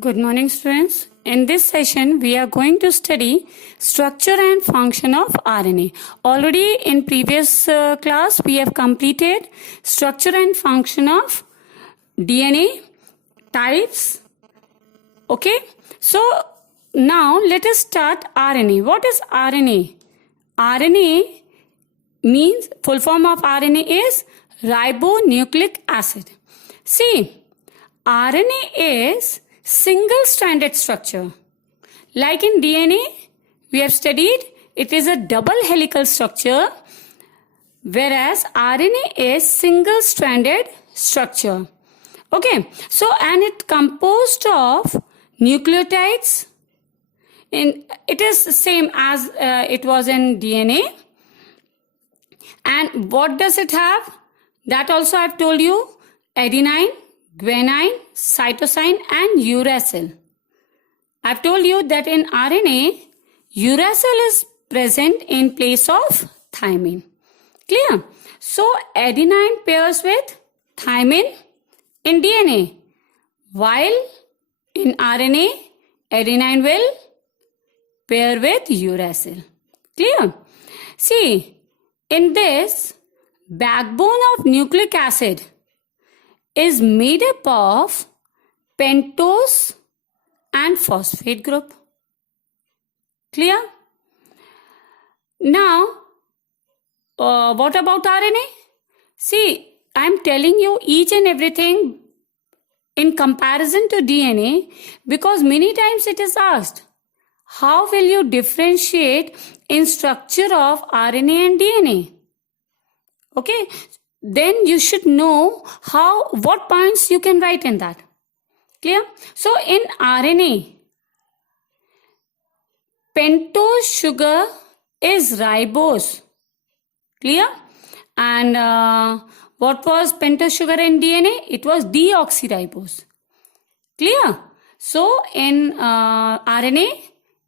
Good morning, students. In this session, we are going to study structure and function of RNA. Already in previous class, we have completed structure and function of DNA types. Okay. So now let us start RNA. What is RNA? RNA means, full form of RNA is ribonucleic acid. See, RNA is single-stranded structure. Like in DNA, we have studied it is a double helical structure, whereas RNA is single-stranded structure. Okay, so and it composed of nucleotides. It is same as it was in DNA. And what does it have? That also I have told you: adenine, guanine, cytosine and uracil. I've told you that in RNA, uracil is present in place of thymine. Clear? So adenine pairs with thymine in DNA, while in RNA, adenine will pair with uracil. Clear? See, in this, backbone of nucleic acid is made up of pentose and phosphate group. Clear? Now, what about RNA? See, I am telling you each and everything in comparison to DNA because many times it is asked, how will you differentiate in structure of RNA and DNA? Okay, then you should know what points you can write in that. Clear? So in RNA, pentose sugar is ribose. Clear? And what was pentose sugar in DNA? It was deoxyribose. Clear? So in RNA,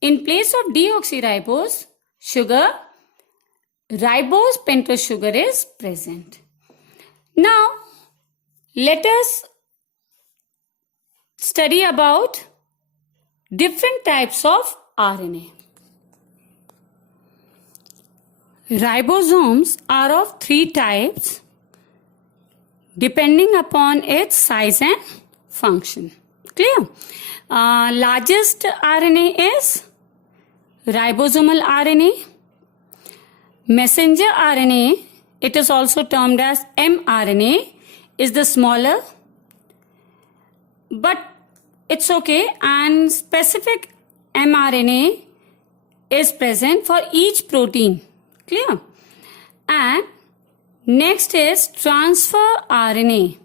in place of deoxyribose sugar, ribose pentose sugar is present. Now, let us study about different types of RNA. Ribosomes are of three types depending upon its size and function. Clear? Largest RNA is ribosomal RNA. Messenger RNA, it is also termed as mRNA, is the smaller, but it's okay, and specific mRNA is present for each protein. Clear? And next is transfer RNA,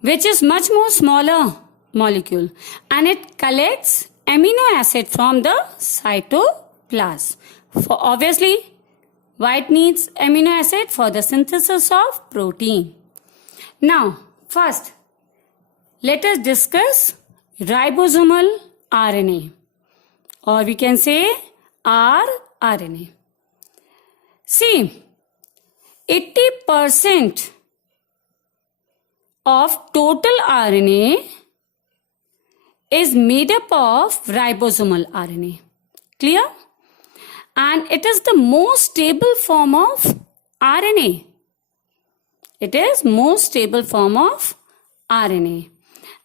which is much more smaller molecule, and it collects amino acid from the cytoplasm. For obviously, why it needs amino acid? For the synthesis of protein. Now, first, let us discuss ribosomal RNA, or we can say rRNA. See, 80% of total RNA is made up of ribosomal RNA. Clear? And it is the most stable form of RNA. It is most stable form of RNA.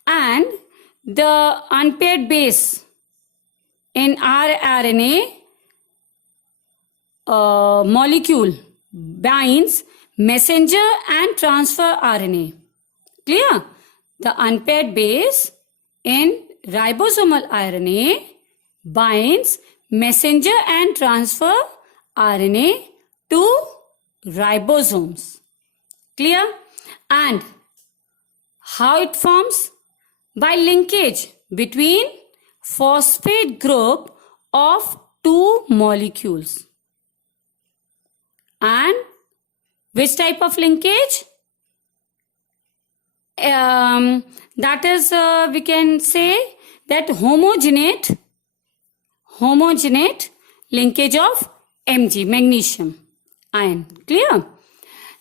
And the unpaired base in rRNA molecule binds messenger and transfer RNA. Clear? The unpaired base in ribosomal RNA binds messenger and transfer RNA to ribosomes. Clear? And how it forms? By linkage between phosphate group of two molecules. And which type of linkage? That is, we can say that homogenate linkage of Mg, magnesium ion. Clear?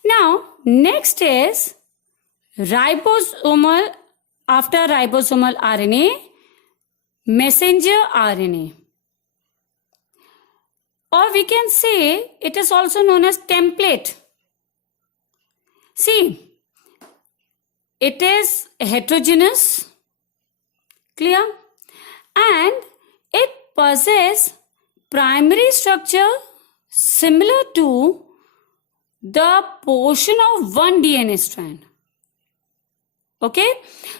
Now, next is ribosomal after ribosomal RNA, messenger RNA. Or we can say it is also known as template. See, it is heterogeneous, clear, and it possesses primary structure similar to the portion of one DNA strand. Okay,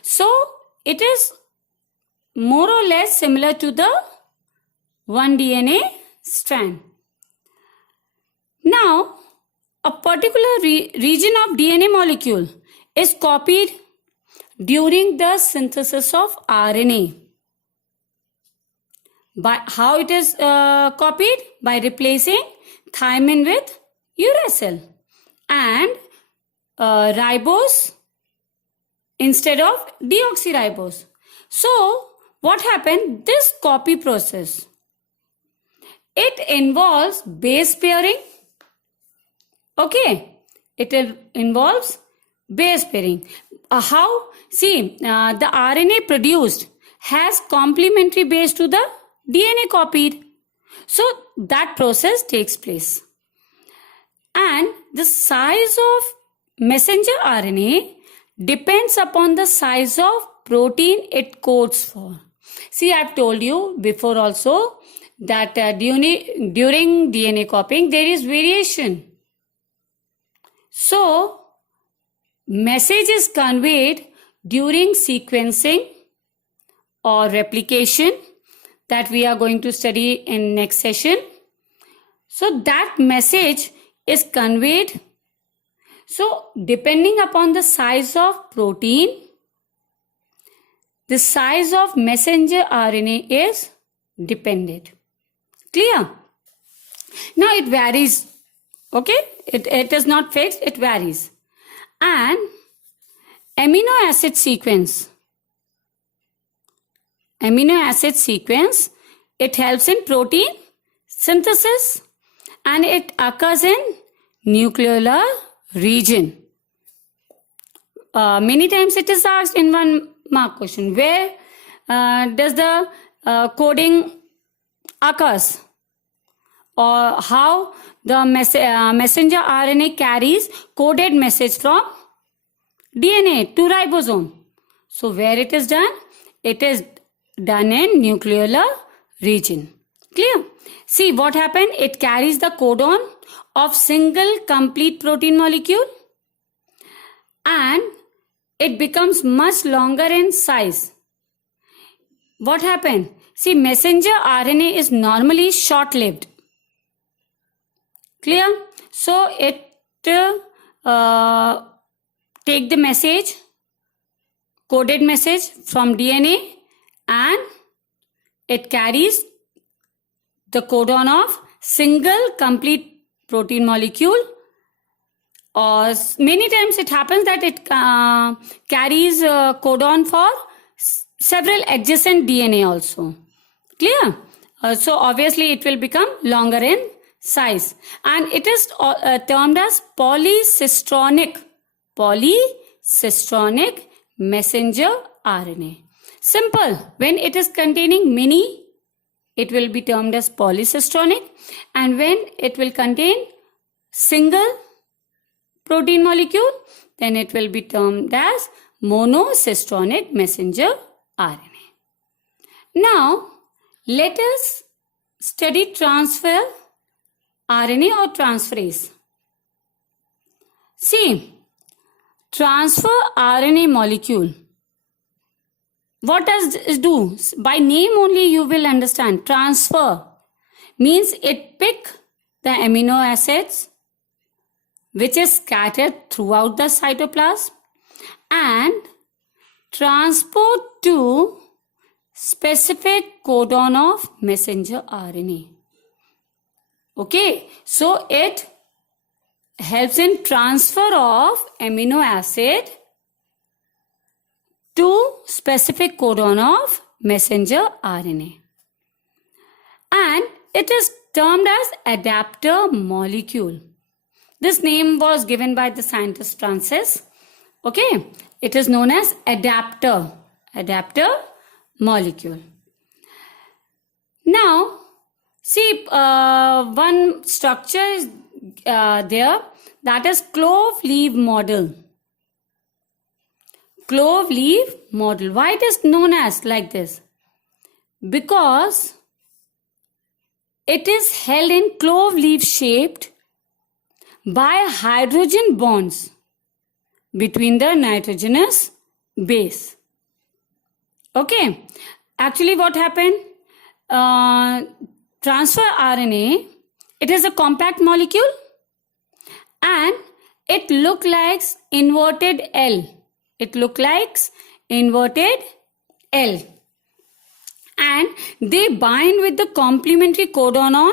so it is more or less similar to the one DNA strand. Now, a particular region of DNA molecule is copied during the synthesis of RNA. By how it is copied? By replacing thymine with uracil and ribose instead of deoxyribose. So, what happened? This copy process, it involves base pairing. Okay, it involves base pairing. How? See, the RNA produced has complementary base to the DNA copied. So, that process takes place. And the size of messenger RNA depends upon the size of protein it codes for. See, I've told you before also that during DNA copying there is variation. So, message is conveyed during sequencing or replication that we are going to study in next session. So, that message is conveyed. So, depending upon the size of protein, the size of messenger RNA is dependent. Clear? Now, it varies. Okay? It is not fixed, it varies. And amino acid sequence, it helps in protein synthesis and it occurs in nucleolar region. Many times it is asked in one mark question, where does the coding occurs, or how the messenger RNA carries coded message from DNA to ribosome. So where it is done? It is done in nucleolar region. Clear? See what happened? It carries the codon of single complete protein molecule and it becomes much longer in size. What happened? See, messenger RNA is normally short-lived. Clear? So it take the message, coded message from DNA, and it carries the codon of single complete protein molecule. Or many times it happens that it carries codon for several adjacent DNA also. Clear? So obviously it will become longer in size, and it is termed as polycistronic messenger RNA. Simple. When it is containing many, it will be termed as polycistronic, and when it will contain single protein molecule, then it will be termed as monocistronic messenger RNA. Now, let us study transfer RNA or transferase. See, transfer RNA molecule, what does it do? By name only you will understand. Transfer means it pick the amino acids which is scattered throughout the cytoplasm and transport to specific codon of messenger RNA. Okay, so it helps in transfer of amino acid to specific codon of messenger RNA. And it is termed as adapter molecule. This name was given by the scientist Francis. Okay, It is known as adapter molecule. Now, see, one structure is there, that is clove leaf model. Clove leaf model. Why it is known as like this? Because it is held in clove leaf shaped by hydrogen bonds between the nitrogenous base. Okay. Actually, what happened? Transfer RNA, it is a compact molecule and it looks like inverted L. It looks like inverted L. And they bind with the complementary codon on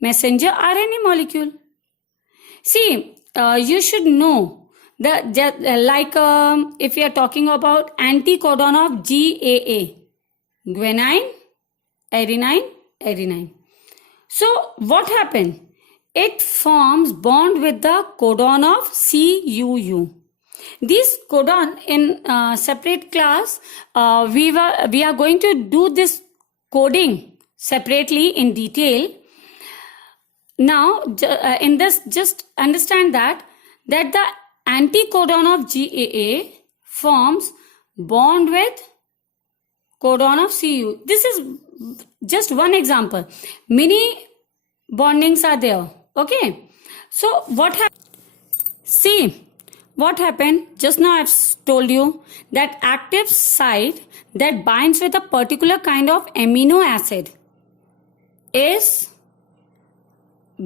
messenger RNA molecule. See, you should know that if you are talking about anticodon of GAA, guanine, adenine. So what happened? It forms bond with the codon of CUU. This codon in separate class, we are going to do this coding separately in detail. Now, in this, just understand that the anticodon of GAA forms bond with codon of CU. This is just one example. Many bondings are there. Okay. So what happened? See, what happened? Just now I've told you that active site that binds with a particular kind of amino acid is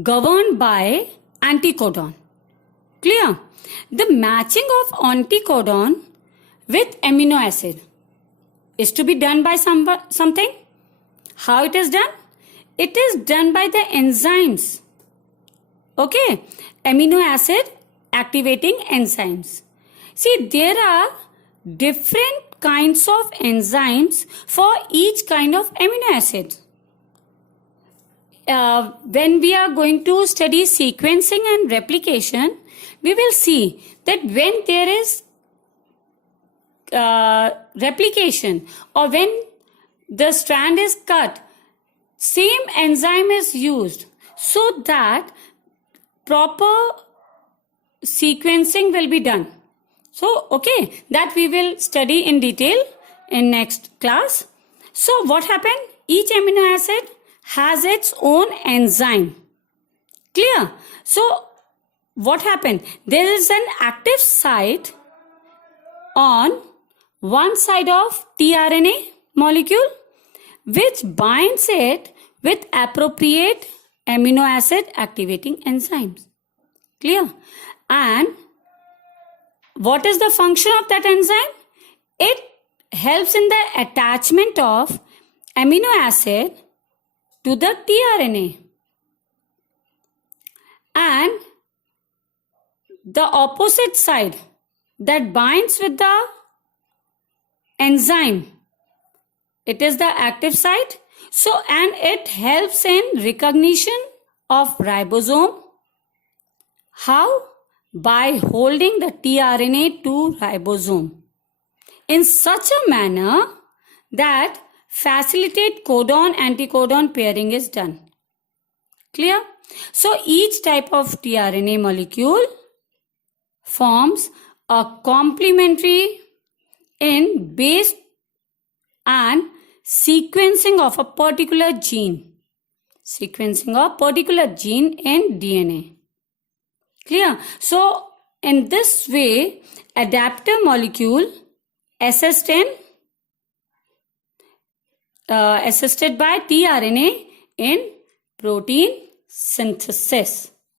governed by anticodon. Clear? The matching of anticodon with amino acid is to be done by something. How it is done? It is done by the enzymes. Okay. Amino acid activating enzymes. See, there are different kinds of enzymes for each kind of amino acid. When we are going to study sequencing and replication, we will see that when there is replication or when the strand is cut, same enzyme is used so that proper sequencing will be done. So, okay, that we will study in detail in next class. So, what happened? Each amino acid has its own enzyme. Clear? So, what happened? There is an active site on one side of tRNA molecule which binds it with appropriate amino acid activating enzymes. Clear? And what is the function of that enzyme? It helps in the attachment of amino acid to the tRNA. And the opposite side that binds with the enzyme, it is the active site. So, and it helps in recognition of ribosome. How? By holding the tRNA to ribosome in such a manner that facilitate codon-anticodon pairing is done. Clear? So, each type of tRNA molecule forms a complementary in base and sequencing of a particular gene. Sequencing of particular gene in DNA. Clear? So, in this way, adapter molecule assisted by tRNA in protein synthesis.